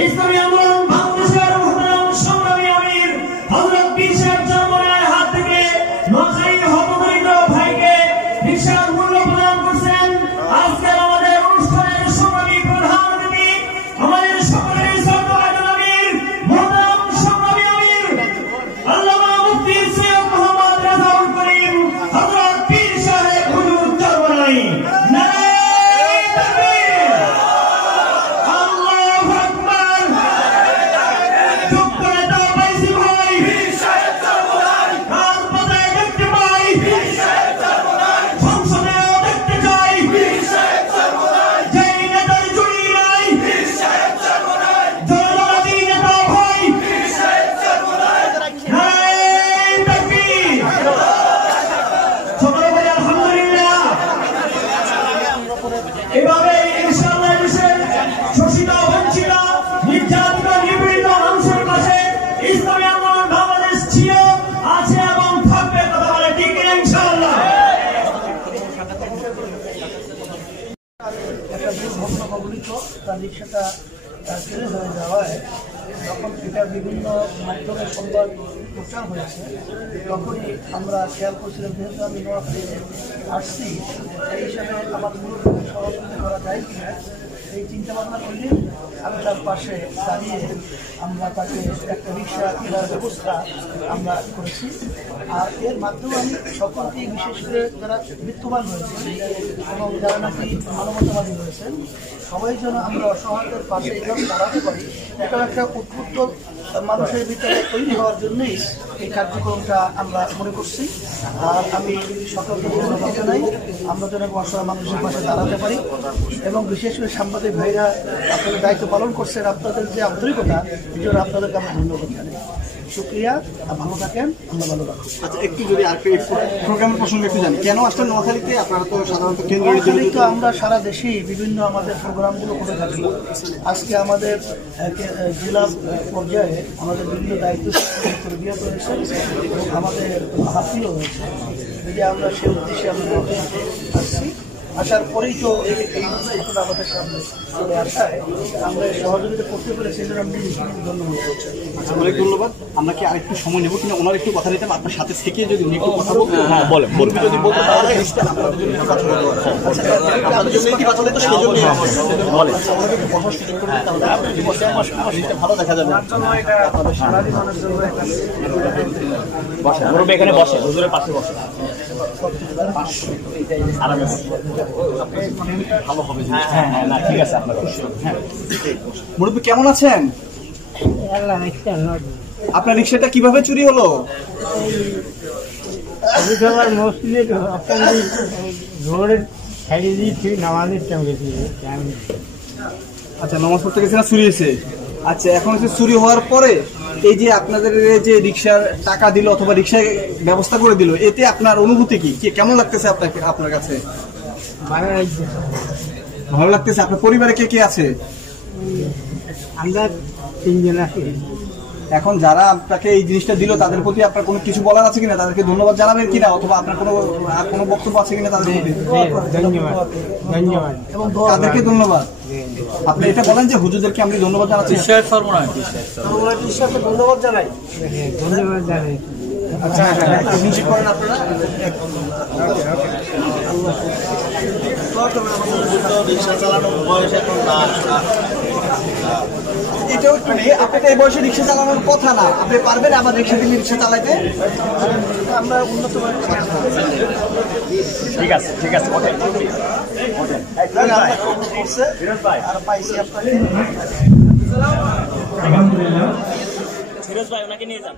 ইসলামী আন্দোলন বাংলাদেশের মহান সংগ্রামী আমির হযরত পীর সাহেব জামানের হাত থেকে নোয়াখালী হতদরিদ্র ভাইকে রিকশার মূল্য প্রদান করছেন। আজকে আমাদের অনুষ্ঠানের সংগ্রামী প্রধান অতিথি আমাদের সকলের শ্রদ্ধেয় আমির মহান সংগ্রামী আমির আল্লামা মুফতি সৈয়দ মোহাম্মদ রেজাউল করিম হযরত পীর সাহেব হুজুর জামানাই এভাবে ইনশাআল্লাহ দেশের শোষিত বঞ্চিত নির্যাতিত নিপীড়িত মানুষের পাশে ইসলামী আন্দোলন বাংলাদেশ ছিল, আছে এবং থাকবে। কথা বলে ঠিক ইনশাআল্লাহ। একটা দুর্ঘটনা কবলিত তার রিক্সাটা ছেড়ে হয়ে যাওয়ায় যখন এটা বিভিন্ন মাধ্যমে সংবাদ প্রচার হয়েছে তখনই আমরা খেয়াল করছিলাম, যেহেতু আমি নোয়াখালীতে আসছি এই হিসাবে আমার মূল সহযোগিতা করা যায় কিনা এই চিন্তা ভাবনা করলে আমি তার পাশে দাঁড়িয়ে আমরা তাকে একটা রিক্সা কেনার ব্যবস্থা আমরা করেছি। আর এর মাধ্যমে আমি সকলকেই, বিশেষ করে যারা বিত্তবান রয়েছেন এবং যারা নাকি মানবতাবাদী রয়েছেন, সবাই যেন আমরা অসহায়দের পাশে এইভাবে দাঁড়াতে পারি, এটা একটা উদ্বুদ্ধ মানুষের ভিতরে তৈরি হওয়ার জন্যই এই কার্যক্রমটা আমরা মনে করছি। আর আমি সকলকে ধন্যবাদ জানাই, আমরা যেন অসহায় মানুষের পাশে দাঁড়াতে পারি এবং বিশেষ করে সাংবাদিক ভাইরা আপনাদের দায়িত্ব পালন করছেন, আপনাদের যে আন্তরিকতা এই জন্য আপনাদেরকে আমরা ধন্যবাদ জানাই। শুক্রিয়া, ভালো থাকেন, আমরা ভালো রাখুন। আচ্ছা, একটু যদি আর প্রোগ্রামের প্রসঙ্গে একটু জানি, কেন আসলে নোয়াখালীতে? আপনারা তো সাধারণত নোয়াখালী তো আমরা সারা দেশেই বিভিন্ন আমাদের প্রোগ্রামগুলো করে থাকি। আজকে আমাদের জেলা পর্যায়ে আমাদের বিভিন্ন দায়িত্ব রয়েছে এবং আমাদের হাতিও হয়েছে, যদি আমরা সে উদ্দেশ্যে আমরা আসছি। আসার পরেই তো এই ঘটনা আমাদের সামনে চলে আসায় আমরা সহযোগিতা করতে পেরেছি, এই জন্য আমি ধন্যবাদ করছি। আচ্ছা, অনেক ধন্যবাদ। আমরা কি আরেকটু সময় নেব কিনা? ওনার একটু কথা নিতাম আপনার সাথে থেকে, যদি উনি একটু কথা বলতে যদি বলতে আপনাদের জন্য একটু কথা বলতে আপনাদের জন্য কি কথা বলতে সেজন্য বলে বসার সুযোগ করে তাহলে আপনাদের ভালো দেখা যাবে। সারাদিন মানুষ বসে মুরব্বী এখানে বসে, হুজুরের পাশে বসে আরামে ভালো হবে। হ্যাঁ হ্যাঁ, না ঠিক আছে আপনার। হ্যাঁ, মুরব্বী কেমন আছেন? আপনার রিক্সাটা কিভাবে চুরি হলো? মসজিদের রোডের সাইডে দিয়ে নামাজের টাইম গেছি। আচ্ছা, নামাজ পড়তে গেছে না চুরি হয়েছে? আচ্ছা, এখন হচ্ছে চুরি হওয়ার পরে এই যে আপনাদের যে রিক্সার টাকা দিল অথবা রিক্সার ব্যবস্থা করে দিল, এতে আপনার অনুভূতি কি? কেমন লাগতেছে আপনার কাছে? ভালো লাগতেছে। আপনার পরিবারে কে কে আছে? আমরা 3 জন আছি। এখন যারা আপনাকে এই জিনিসটা দিল তাদের প্রতি আপনার কোনো কিছু বলার আছে কিনা? তাদেরকে ধন্যবাদ জানাবেন কিনা, অথবা আপনার কোনো বক্তব্য আছে কিনা তাদের প্রতি? ধন্যবাদ ধন্যবাদ এবং তাদেরকে ধন্যবাদ। আপনি এটা বলেন যে হুজুরদেরকে আমি ধন্যবাদ জানাচ্ছি। ধন্যবাদ জানাই। ধন্যবাদ জানাই। আচ্ছা, নিশ্চিত করেন আপনারা। রিক্সা চালানোর বয়স এখন না। এটাও আপনাকে এই বয়সে রিক্সা চালানোর কথা না, আপনি পারবেন আবার রিক্সা দিয়ে রিক্সা চালাইতে? আমরা উন্নত ঠিক আছে ঠিক আছে, আর পাইছি আপনাকে। ফিরোজ ভাই ওনাকে নিয়ে যান।